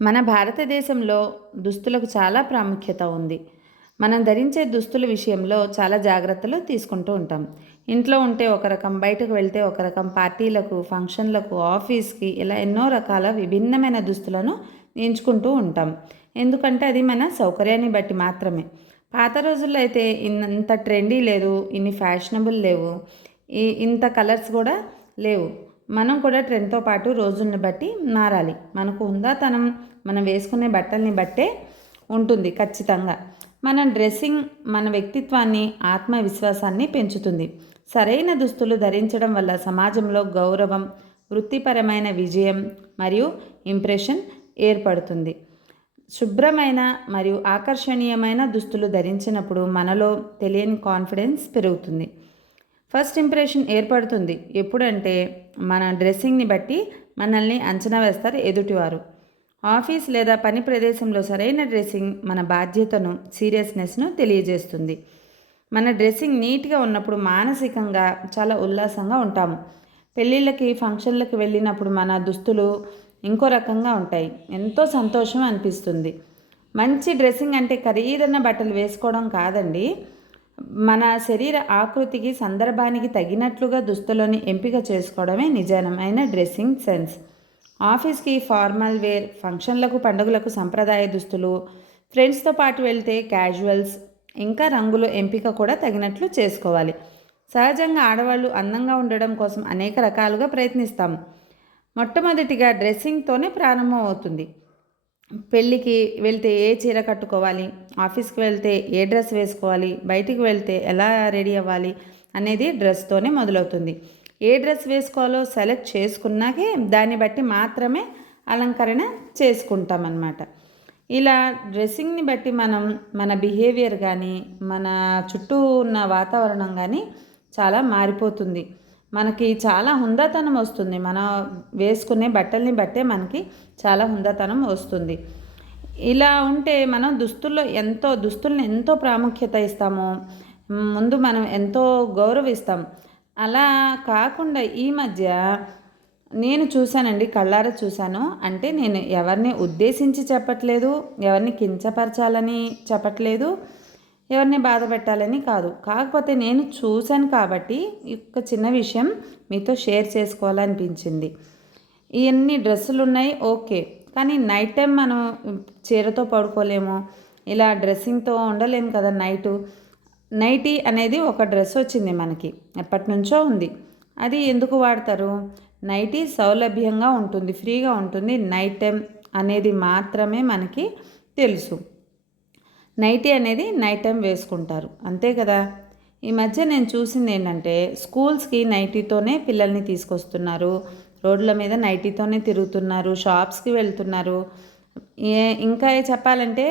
మన భారతదేశంలో దుస్తులకు చాలా ప్రాముఖ్యత ఉంది. మనం ధరించే దుస్తుల విషయంలో చాలా జాగ్రత్తలు తీసుకుంటూ ఉంటాం. ఇంట్లో ఉంటే ఒక రకం, బయటకు వెళ్తే ఒక రకం, పార్టీలకు, ఫంక్షన్లకు, ఆఫీస్‌కి ఇలా ఎన్నో రకాల విభిన్నమైన దుస్తులను ఎంచుకుంటూ ఉంటాం. ఎందుకంటే అది మన సౌకర్యాన్ని బట్టి మాత్రమే. పాత రోజుల్లో అయితే ఇంత ట్రెండీ లేదు, ఇన్ని ఫ్యాషనబుల్ లేవు, ఇంత కలర్స్ కూడా లేవు. మనం కూడా ట్రెండ్‌తో పాటు రోజుల్ని బట్టి మారాలి. మనకు హుందాతనం మనం వేసుకునే బట్టల్ని బట్టే ఉంటుంది ఖచ్చితంగా. మన డ్రెస్సింగ్ మన వ్యక్తిత్వాన్ని, ఆత్మవిశ్వాసాన్ని పెంచుతుంది. సరైన దుస్తులు ధరించడం వల్ల సమాజంలో గౌరవం, వృత్తిపరమైన విజయం మరియు ఇంప్రెషన్ ఏర్పడుతుంది. శుభ్రమైన మరియు ఆకర్షణీయమైన దుస్తులు ధరించినప్పుడు మనలో తెలియని కాన్ఫిడెన్స్ పెరుగుతుంది. ఫస్ట్ ఇంప్రెషన్ ఏర్పడుతుంది ఎప్పుడంటే మన డ్రెస్సింగ్ని బట్టి మనల్ని అంచనా వేస్తారు ఎదుటివారు. ఆఫీస్ లేదా పని ప్రదేశంలో సరైన డ్రెస్సింగ్ మన బాధ్యతను, సీరియస్నెస్ను తెలియజేస్తుంది. మన డ్రెస్సింగ్ నీట్గా ఉన్నప్పుడు మానసికంగా చాలా ఉల్లాసంగా ఉంటాము. పెళ్ళిళ్ళకి, ఫంక్షన్లకు వెళ్ళినప్పుడు మన దుస్తులు ఇంకో రకంగా ఉంటాయి. ఎంతో సంతోషం అనిపిస్తుంది. మంచి డ్రెస్సింగ్ అంటే ఖరీదైన బట్టలు వేసుకోవడం కాదండి. మన శరీర ఆకృతికి, సందర్భానికి తగినట్లుగా దుస్తులను ఎంపిక చేసుకోవడమే నిజమైన డ్రెస్సింగ్ సెన్స్. ఆఫీస్కి ఫార్మల్ వేర్, ఫంక్షన్లకు, పండుగలకు సంప్రదాయ దుస్తులు, ఫ్రెండ్స్తో పాటు వెళ్తే క్యాజువల్స్, ఇంకా రంగుల ఎంపిక కూడా తగినట్లు చేసుకోవాలి. సహజంగా ఆడవాళ్ళు అందంగా ఉండడం కోసం అనేక రకాలుగా ప్రయత్నిస్తాం. మొట్టమొదటిగా డ్రెస్సింగ్తోనే ప్రారంభం అవుతుంది. పెళ్ళికి వెళ్తే ఏ చీర కట్టుకోవాలి, ఆఫీస్కి వెళ్తే ఏ డ్రెస్ వేసుకోవాలి, బయటికి వెళ్తే ఎలా రెడీ అవ్వాలి అనేది డ్రెస్తోనే మొదలవుతుంది. ఏ డ్రెస్ వేసుకోవాలో సెలెక్ట్ చేసుకున్నాకే దాన్ని బట్టి మాత్రమే అలంకరణ చేసుకుంటామన్నమాట. ఇలా డ్రెస్సింగ్ని బట్టి మనం మన బిహేవియర్ కానీ, మన చుట్టూ ఉన్న వాతావరణం కానీ చాలా మారిపోతుంది. మనకి చాలా హుందాతనం వస్తుంది. మనం వేసుకునే బట్టల్ని బట్టే మనకి చాలా హుందాతనం వస్తుంది. ఇలా ఉంటే మనం దుస్తుల్ని ఎంతో ప్రాముఖ్యత ఇస్తాము. ముందు మనం ఎంతో గౌరవిస్తాం. అలా కాకుండా ఈ మధ్య నేను చూశానండి, కళ్ళారా చూశాను. అంటే నేను ఎవరిని ఉద్దేశించి చెప్పట్లేదు, ఎవరిని కించపరచాలని చెప్పట్లేదు, ఎవరిని బాధ పెట్టాలని కాదు. కాకపోతే నేను చూశాను కాబట్టి ఒక చిన్న విషయం మీతో షేర్ చేసుకోవాలనిపించింది. ఇవన్నీ డ్రెస్సులు ఉన్నాయి ఓకే, కానీ నైట్ టైం మనం చీరతో పడుకోలేము, ఇలా డ్రెస్సింగ్తో ఉండలేము కదా. నైటీ అనేది ఒక డ్రెస్ వచ్చింది మనకి, ఎప్పటి నుంచో ఉంది. అది ఎందుకు వాడతారు? నైటీ సౌలభ్యంగా ఉంటుంది, ఫ్రీగా ఉంటుంది, నైట్ టైం అనేది మాత్రమే మనకి తెలుసు. నైటీ అనేది నైట్ టైం వేసుకుంటారు, అంతే కదా. ఈ మధ్య నేను చూసింది ఏంటంటే స్కూల్స్కి నైటీతోనే పిల్లల్ని తీసుకొస్తున్నారు, రోడ్ల మీద నైటీతోనే తిరుగుతున్నారు, షాప్స్కి వెళ్తున్నారు. ఇంకా చెప్పాలంటే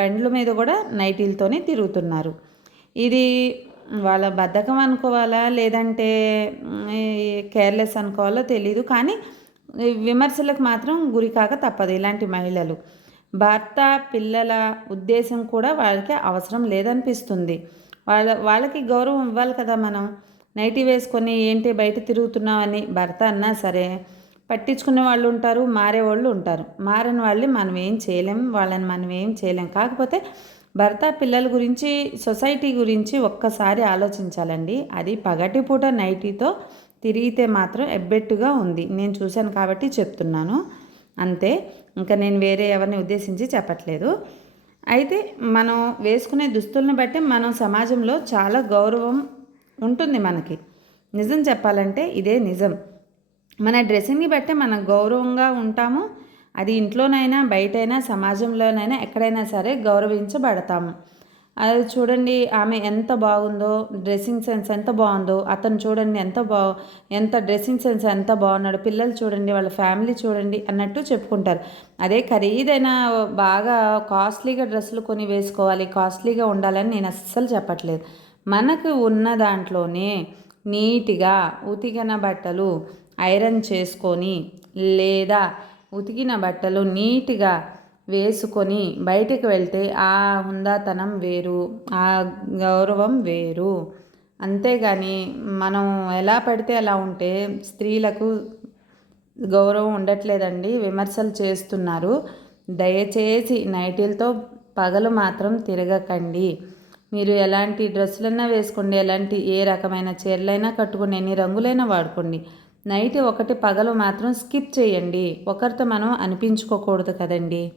బండ్ల మీద కూడా నైటీలతోనే తిరుగుతున్నారు. ఇది వాళ్ళ బద్ధకం అనుకోవాలా, లేదంటే కేర్లెస్ అనుకోవాలో తెలీదు, కానీ విమర్శలకు మాత్రం గురికాక తప్పదు ఇలాంటి మహిళలు. భర్త, పిల్లల ఉద్దేశం కూడా వాళ్ళకి అవసరం లేదనిపిస్తుంది. వాళ్ళకి గౌరవం ఇవ్వాలి కదా మనం. నైటీ వేసుకొని ఏంటి బయట తిరుగుతున్నామని భర్త అన్నా సరే పట్టించుకునే వాళ్ళు ఉంటారు, మారేవాళ్ళు ఉంటారు. మారని వాళ్ళని మనం ఏం చేయలేం, వాళ్ళని మనం ఏం చేయలేం. కాకపోతే భర్త, పిల్లల గురించి, సొసైటీ గురించి ఒక్కసారి ఆలోచించాలండి. అది పగటిపూట నైటీతో తిరిగితే మాత్రం ఎబ్బెట్టుగా ఉంది. నేను చూశాను కాబట్టి చెప్తున్నాను అంతే. ఇంకా నేను వేరే ఎవరిని ఉద్దేశించి చెప్పట్లేదు. అయితే మనం వేసుకునే దుస్తుల్ని బట్టి మనం సమాజంలో చాలా గౌరవం ఉంటుంది మనకి. నిజం చెప్పాలంటే ఇదే నిజం. మన డ్రెస్సింగ్ని బట్టే మనం గౌరవంగా ఉంటాము. అది ఇంట్లోనైనా, బయటైనా, సమాజంలోనైనా, ఎక్కడైనా సరే గౌరవించబడతాము. అది చూడండి, ఆమె ఎంత బాగుందో, డ్రెస్సింగ్ సెన్స్ ఎంత బాగుందో, అతను చూడండి ఎంత డ్రెస్సింగ్ సెన్స్ ఎంత బాగున్నాడు, పిల్లలు చూడండి, వాళ్ళ ఫ్యామిలీ చూడండి అన్నట్టు చెప్పుకుంటారు. అదే ఖరీదైన బాగా కాస్ట్లీగా డ్రెస్సులు కొని వేసుకోవాలి, కాస్ట్లీగా ఉండాలని నేను అస్సలు చెప్పట్లేదు. మనకు ఉన్న దాంట్లోనే నీట్గా ఉతికిన బట్టలు ఐరన్ చేసుకొని, లేదా ఉతికిన బట్టలు నీట్గా వేసుకొని బయటికి వెళ్తే ఆ హుందాతనం వేరు, ఆ గౌరవం వేరు. అంతేగాని మనం ఎలా పడితే అలా ఉంటే స్త్రీలకు గౌరవం ఉండట్లేదండి, విమర్శలు చేస్తున్నారు. దయచేసి నైటీలతో పగలు మాత్రం తిరగకండి. మీరు ఎలాంటి డ్రెస్సులైనా వేసుకోండి, ఎలాంటి ఏ రకమైన చీరలైనా కట్టుకోండి, ఎన్ని రంగులైనా వాడుకోండి. నైటీ ఒకటి పగలు మాత్రం స్కిప్ చేయండి. ఒకరితో మనం అనిపించుకోకూడదు కదండి.